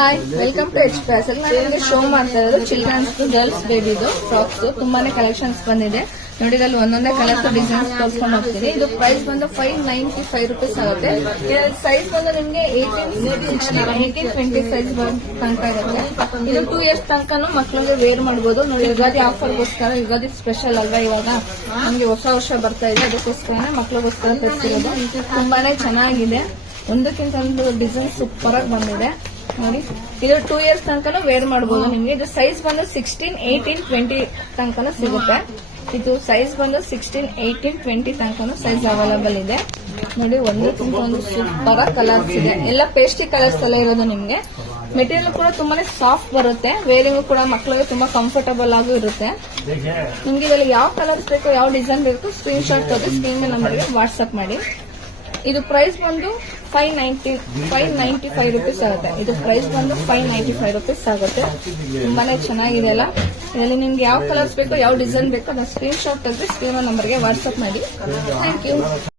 Hi, welcome to H ಪ್ಯಾಸ್. ನಾನು ನಿಮಗೆ show ಮಾಡ್ತಾ ಇರೋದು ಚಿಲ್ಡ್ರನ್ಸ್ ಗರ್ಲ್ಸ್ ಬೇಬಿದು ಫ್ರಾಕ್ಸ್. ತುಂಬಾನೇ ಕಲೆಕ್ಷನ್ಸ್ ಬಂದಿದೆ ನೋಡಿ. ಇಲ್ಲಿ ಒಂದೊಂದೇ ಕಲರ್ ಡಿಸೈನ್ಸ್ ತೋರಿಸ್ಕೊಂಡು ಹೋಗ್ತೀನಿ. ಇದು ಪ್ರೈಸ್ ಬಂದು 595 rupees ಆಗುತ್ತೆ. ಸೈಜ್ ಬಂದು ನಿಮಗೆ 18-20 ಸೈಜ್ ತನಕ ಇರುತ್ತೆ. ಇದು 2 years ತನಕ ಮಕ್ಕಳಿಗೆ ವೇರ್ ಮಾಡಬಹುದು ನೋಡಿ. ಯುಗಾದಿ ಆಫರ್ಗೋಸ್ಕರ, ಯುಗಾದಿ ಸ್ಪೆಷಲ್ ಅಲ್ವಾ ಇವಾಗ, ನಮಗೆ ಹೊಸ ವರ್ಷ ಬರ್ತಾ ಇದೆ, ಅದಕ್ಕೋಸ್ಕರ ಮಕ್ಕಳಿಗೋಸ್ಕರ ತರಿಸಿರೋದು. ತುಂಬಾನೇ ಚೆನ್ನಾಗಿದೆ, ಒಂದಕ್ಕಿಂತ ಒಂದು ಡಿಸೈನ್ ಸೂಪರ್ ಆಗಿ ಬಂದಿದೆ ನೋಡಿ. ಇದು 2 years ತನಕ ವೇರ್ ಮಾಡಬಹುದು ನಿಮ್ಗೆ. ಇದು ಸೈಜ್ ಬಂದು 16, 18, 20 ತನಕ ಸಿಗುತ್ತೆ. ಇದು ಸೈಜ್ ಬಂದು 16, 18, 20 ತನಕ ಸೈಜ್ ಅವೈಲೇಬಲ್ ಇದೆ ನೋಡಿ. ಒಂದಕ್ಕಿಂತ ಒಂದು ಸೂಪರ್ ಆಗಿ ಕಲರ್ಸ್ ಇದೆ. ಎಲ್ಲ ಪೇಸ್ಟಿ ಕಲರ್ಸ್ ಎಲ್ಲ ಇರೋದು ನಿಮ್ಗೆ. ಮೆಟೀರಿಯಲ್ ಕೂಡ ತುಂಬಾನೇ ಸಾಫ್ಟ್ ಬರುತ್ತೆ. ವೇರಿಂಗ್ ಕೂಡ ಮಕ್ಕಳಿಗೆ ತುಂಬಾ ಕಂಫರ್ಟಬಲ್ ಆಗೂ ಇರುತ್ತೆ. ನಿಮ್ಗೆ ಇದರಲ್ಲಿ ಯಾವ ಕಲರ್ಸ್ ಬೇಕು, ಯಾವ ಡಿಸೈನ್ ಬೇಕು, ಸ್ಕ್ರೀನ್ ಶಾಟ್ ತೆಗೆದು ಸ್ಕ್ರೀನ್ ನಂಬರ್ಗೆ ವಾಟ್ಸ್ಆಪ್ ಮಾಡಿ. ಇದು ಪ್ರೈಸ್ ಬಂದು 595 rupees ಆಗುತ್ತೆ. ಇದು ಪ್ರೈಸ್ ಬಂದು 595 rupees ಆಗುತ್ತೆ. ತುಂಬಾನೇ ಚೆನ್ನಾಗಿದೆ ಅಲ್ಲ. ಇದರಲ್ಲಿ ನಿಮ್ಗೆ ಯಾವ ಕಲರ್ಸ್ ಬೇಕು, ಯಾವ ಡಿಸೈನ್ ಬೇಕು, ಅದನ್ನ ಸ್ಕ್ರೀನ್ ಶಾಟ್ ತೆಗೆದು ಸ್ಕ್ರೀನ್ ನಂಬರ್ಗೆ ವಾಟ್ಸ್ಆಪ್ ಮಾಡಿ. Thank you.